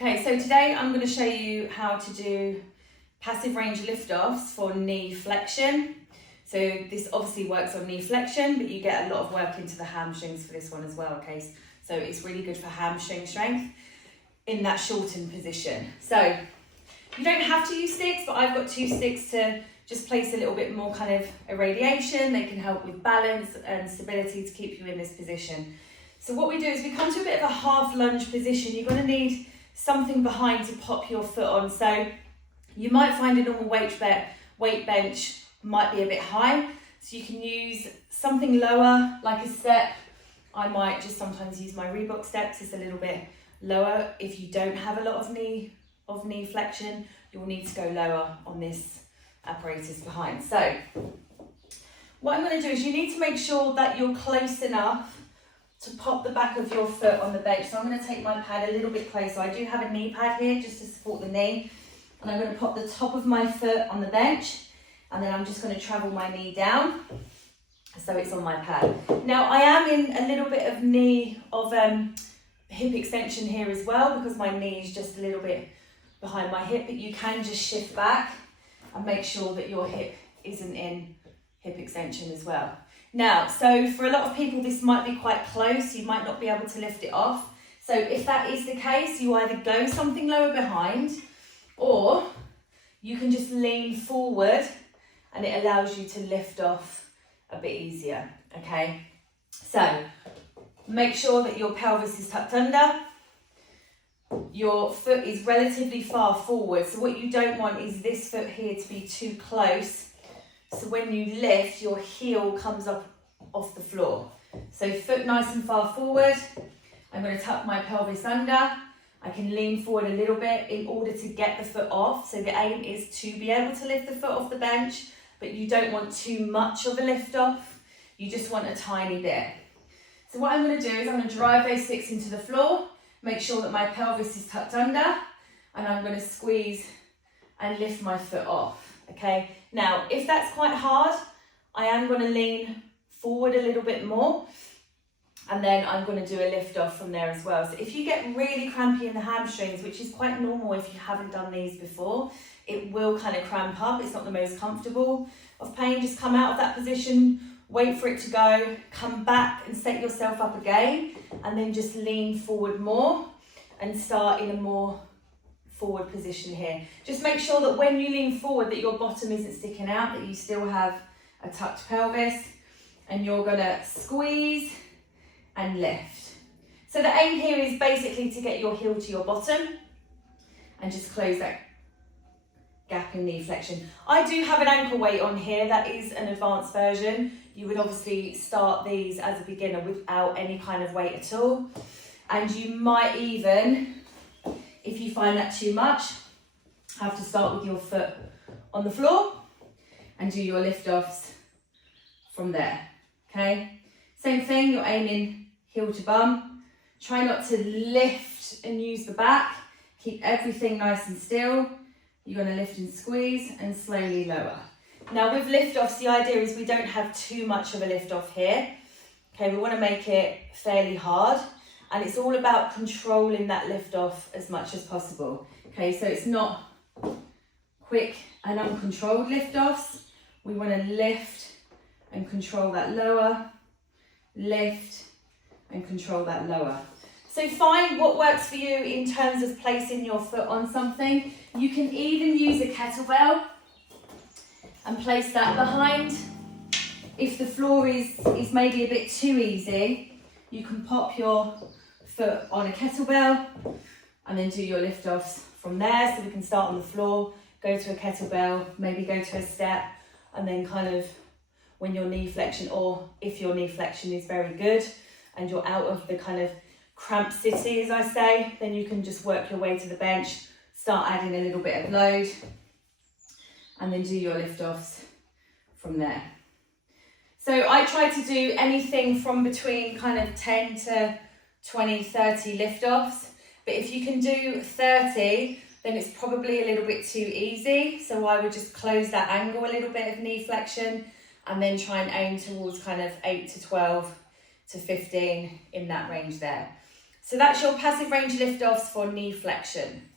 Okay, so today I'm going to show you how to do passive range lift-offs for knee flexion. So this obviously works on knee flexion, but you get a lot of work into the hamstrings for this one as well, okay? So it's really good for hamstring strength in that shortened position. So you don't have to use sticks, but I've got 2 sticks to just place a little bit more kind of irradiation. They can help with balance and stability to keep you in this position. So what we do is we come to a bit of a half lunge position. You're going to need something behind to pop your foot on. So you might find a normal weight bench might be a bit high. So you can use something lower, like a step. I might just sometimes use my Reebok steps. It's a little bit lower. If you don't have a lot of knee flexion, you'll need to go lower on this apparatus behind. So what I'm going to do is you need to make sure that you're close enough to pop the back of your foot on the bench. So I'm going to take my pad a little bit closer. I do have a knee pad here just to support the knee. And I'm going to pop the top of my foot on the bench. And then I'm just going to travel my knee down so it's on my pad. Now I am in a little bit of hip extension here as well, because my knee is just a little bit behind my hip, but you can just shift back and make sure that your hip isn't in hip extension as well. Now, so for a lot of people, this might be quite close. You might not be able to lift it off. So if that is the case, you either go something lower behind, or you can just lean forward and it allows you to lift off a bit easier, okay? So make sure that your pelvis is tucked under. Your foot is relatively far forward. So what you don't want is this foot here to be too close. So when you lift, your heel comes up off the floor. So foot nice and far forward. I'm going to tuck my pelvis under. I can lean forward a little bit in order to get the foot off. So the aim is to be able to lift the foot off the bench, but you don't want too much of a lift off. You just want a tiny bit. So what I'm going to do is I'm going to drive those sticks into the floor, make sure that my pelvis is tucked under, and I'm going to squeeze and lift my foot off. Okay, now if that's quite hard, I am going to lean forward a little bit more, and then I'm going to do a lift off from there as well. So if you get really crampy in the hamstrings, which is quite normal if you haven't done these before, it will kind of cramp up. It's not the most comfortable of pain. Just come out of that position, wait for it to go, come back and set yourself up again, and then just lean forward more and start in a more forward position here. Just make sure that when you lean forward that your bottom isn't sticking out, that you still have a tucked pelvis, and you're gonna squeeze and lift. So the aim here is basically to get your heel to your bottom and just close that gap in knee flexion. I do have an ankle weight on here. That is an advanced version. You would obviously start these as a beginner without any kind of weight at all. And you might even, if you find that too much, have to start with your foot on the floor and do your lift-offs from there, okay? Same thing, you're aiming heel to bum. Try not to lift and use the back. Keep everything nice and still. You're gonna lift and squeeze and slowly lower. Now with lift-offs, the idea is we don't have too much of a lift-off here. Okay, we wanna make it fairly hard. And it's all about controlling that lift off as much as possible. Okay, so it's not quick and uncontrolled lift offs. We want to lift and control that lower, lift and control that lower. So find what works for you in terms of placing your foot on something. You can even use a kettlebell and place that behind. If the floor is maybe a bit too easy, you can pop your foot on a kettlebell and then do your lift offs from there. So we can start on the floor, go to a kettlebell, maybe go to a step, and then kind of when your knee flexion, or if your knee flexion is very good and you're out of the kind of cramp city, as I say, then you can just work your way to the bench, start adding a little bit of load, and then do your lift offs from there. So I try to do anything from between kind of 10 to 20, 30 lift-offs, but if you can do 30, then it's probably a little bit too easy. So I would just close that angle a little bit of knee flexion and then try and aim towards kind of 8 to 12 to 15 in that range there. So that's your passive range lift offs for knee flexion.